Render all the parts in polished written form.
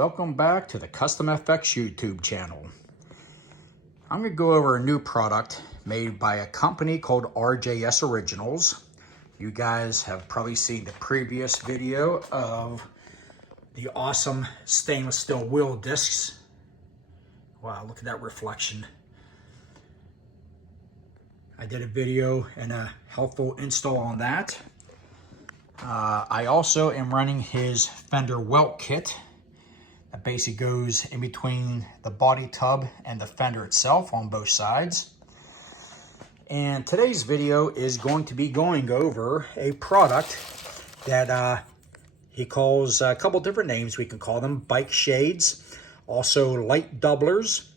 Welcome back to the Custom FX YouTube channel. I'm going to go over a new product made by a company called RJS Originals. You guys have probably seen the previous video of the awesome stainless steel wheel discs. Wow, look at that reflection. I did a video and a helpful install on that. I also am running his fender welt kit. That basically goes in between the body tub and the fender itself on both sides. And today's video is going to be going over a product that he calls a couple different names. We can call them bike shades, also light doublers.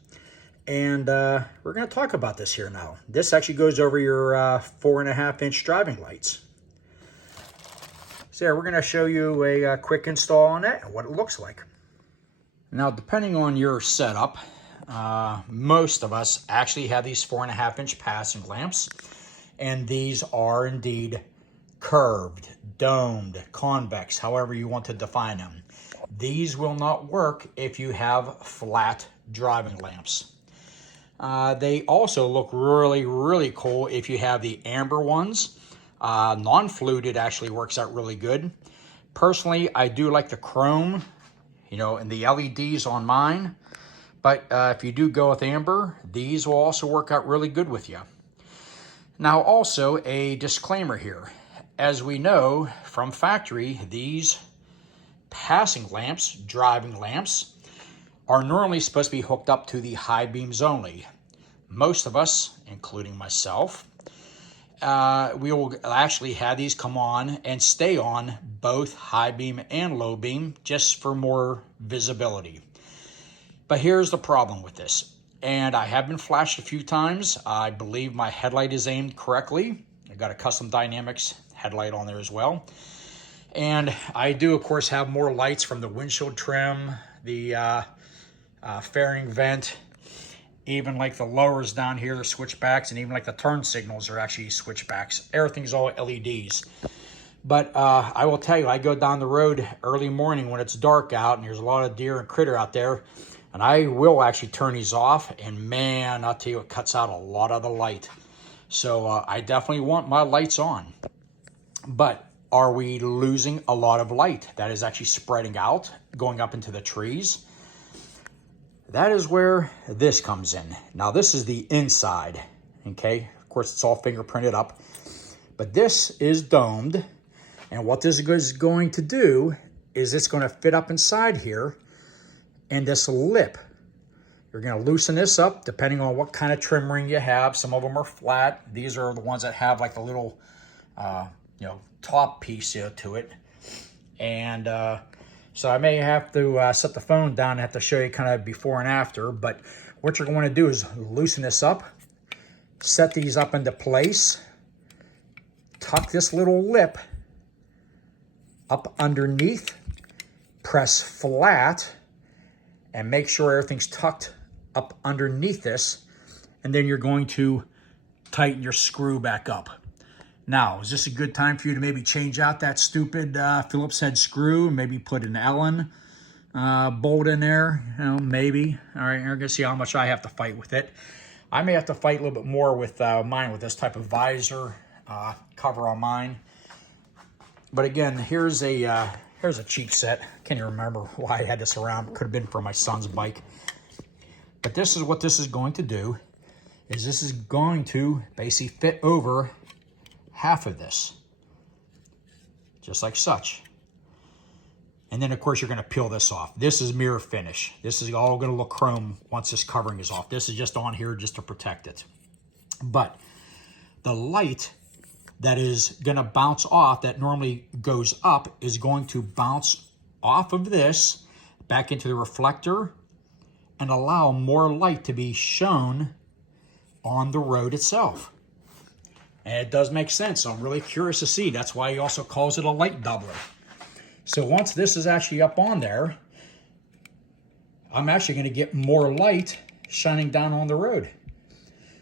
And we're going to talk about this here now. This actually goes over your 4.5-inch driving lights. So yeah, we're going to show you a quick install on that and what it looks like. Now, depending on your setup, most of us actually have these 4.5-inch passing lamps, and these are indeed curved, domed, convex, however you want to define them. These will not work if you have flat driving lamps. They also look really, really cool if you have the amber ones. Non-fluted actually works out really good. Personally, I do like the chrome, and the LEDs on mine. But if you do go with amber, these will also work out really good with you. Now, also a disclaimer here. As we know from factory, these passing lamps, driving lamps, are normally supposed to be hooked up to the high beams only. Most of us, including myself, we will actually have these come on and stay on both high beam and low beam just for more visibility. But here's the problem with this. And I have been flashed a few times. I believe my headlight is aimed correctly. I got a custom dynamics headlight on there as well. And I do, of course, have more lights from the windshield trim, the fairing vent, even like the lowers down here are switchbacks, and even like the turn signals are actually switchbacks. Everything's all LEDs. But I will tell you, I go down the road early morning when it's dark out and there's a lot of deer and critter out there, and I will actually turn these off, and man, I'll tell you, it cuts out a lot of the light. So I definitely want my lights on. But are we losing a lot of light that is actually spreading out, going up into the trees? That is where this comes in. Now, this is the inside, okay? Of course, it's all fingerprinted up. But this is domed, and what this is going to do is it's going to fit up inside here, and this lip, you're going to loosen this up depending on what kind of trim ring you have. Some of them are flat. These are the ones that have like the little, top piece to it. And so I may have to set the phone down and have to show you kind of before and after, but what you're going to do is loosen this up, set these up into place, tuck this little lip up underneath, press flat, and make sure everything's tucked up underneath this, and then you're going to tighten your screw back up. Now, is this a good time for you to maybe change out that stupid Phillips head screw, maybe put an Allen bolt in there? Maybe. All right, you're going to see how much I have to fight with it. I may have to fight a little bit more with mine with this type of visor cover on mine. But again, here's a cheap set. Can't even remember why I had this around. Could have been for my son's bike. But this is what this is going to do, is this is going to basically fit over half of this, just like such. And then, of course, you're going to peel this off. This is mirror finish. This is all going to look chrome once this covering is off. This is just on here just to protect it. But the light that is going to bounce off, that normally goes up, is going to bounce off of this back into the reflector and allow more light to be shown on the road itself. And it does make sense, so I'm really curious to see. That's why he also calls it a light doubler. So once this is actually up on there, I'm actually going to get more light shining down on the road.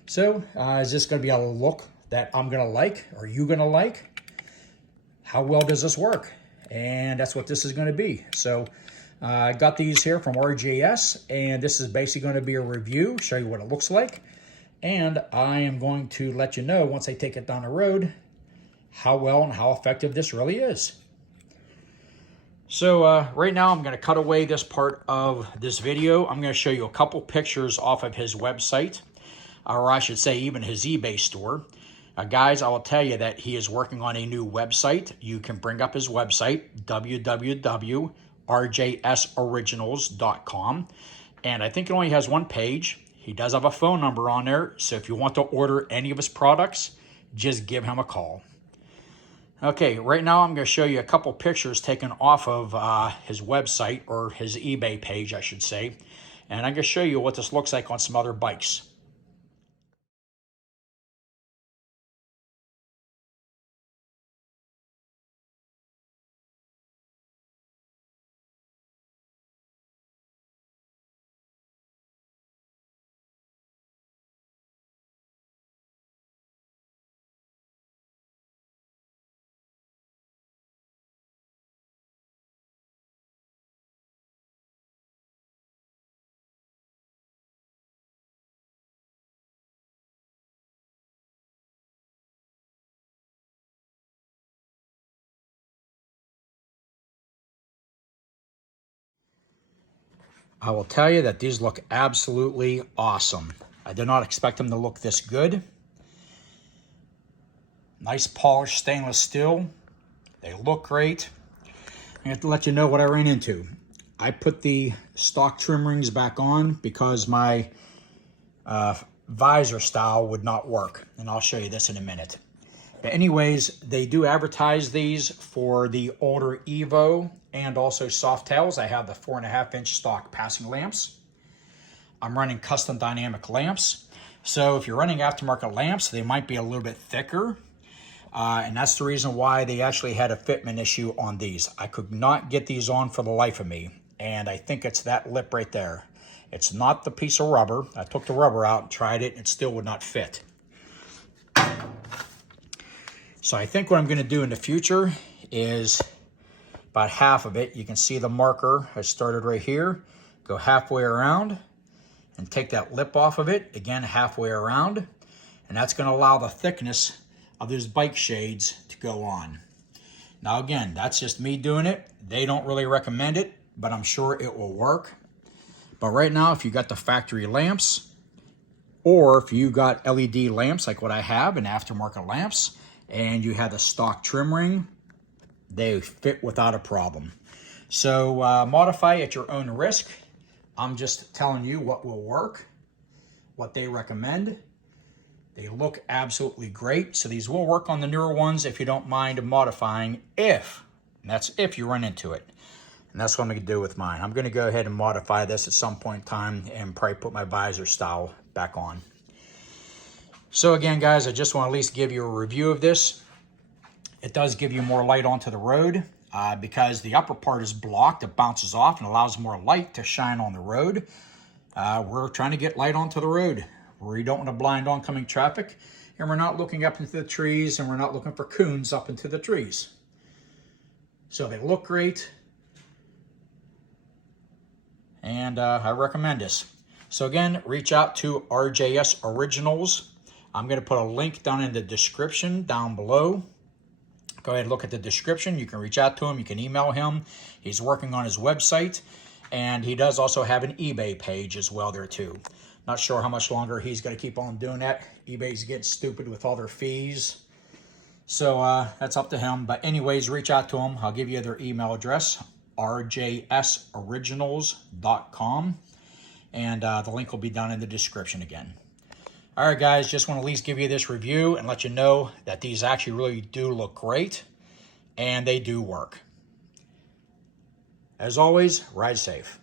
So is this going to be a look that I'm going to like? Are you going to like? How well does this work? And that's what this is going to be. So I got these here from RJS, and this is basically going to be a review, show you what it looks like. And I am going to let you know once I take it down the road how well and how effective this really is. So right now I'm going to cut away this part of this video. I'm going to show you a couple pictures off of his website, or I should say even his eBay store. Guys, I will tell you that he is working on a new website. You can bring up his website, www.rjsoriginals.com. And I think it only has one page. He does have a phone number on there, so if you want to order any of his products, just give him a call. Okay, right now I'm going to show you a couple pictures taken off of his website, or his eBay page, I should say. And I'm going to show you what this looks like on some other bikes. I will tell you that these look absolutely awesome. I did not expect them to look this good. Nice polished stainless steel. They look great. I have to let you know what I ran into. I put the stock trim rings back on because my visor style would not work. And I'll show you this in a minute. But anyways, they do advertise these for the older EVO and also Softails. I have the 4.5-inch stock passing lamps. I'm running custom dynamic lamps. So if you're running aftermarket lamps, they might be a little bit thicker. And that's the reason why they actually had a fitment issue on these. I could not get these on for the life of me. And I think it's that lip right there. It's not the piece of rubber. I took the rubber out and tried it, and it still would not fit. So I think what I'm going to do in the future is about half of it. You can see the marker. I started right here, go halfway around, and take that lip off of it, again halfway around. And that's going to allow the thickness of those bike shades to go on. Now again, that's just me doing it. They don't really recommend it, but I'm sure it will work. But right now, if you got the factory lamps, or if you got LED lamps like what I have, and aftermarket lamps, and you had the stock trim ring, they fit without a problem. So modify at your own risk. I'm just telling you what will work, what they recommend. They look absolutely great. So these will work on the newer ones if you don't mind modifying, and that's if you run into it. And that's what I'm going to do with mine. I'm going to go ahead and modify this at some point in time and probably put my visor style back on. So again, guys, I just want to at least give you a review of this. It does give you more light onto the road because the upper part is blocked. It bounces off and allows more light to shine on the road. We're trying to get light onto the road. We don't want to blind oncoming traffic, and we're not looking up into the trees, and we're not looking for coons up into the trees. So they look great, and I recommend this. So again, reach out to RJS Originals. I'm going to put a link down in the description down below. Go ahead and look at the description. You can reach out to him. You can email him. He's working on his website, and he does also have an eBay page as well there too. Not sure how much longer he's going to keep on doing that. eBay's getting stupid with all their fees. So that's up to him. But anyways, reach out to him. I'll give you their email address, rjsoriginals.com. And the link will be down in the description again. All right, guys, just want to at least give you this review and let you know that these actually really do look great, and they do work. As always, ride safe.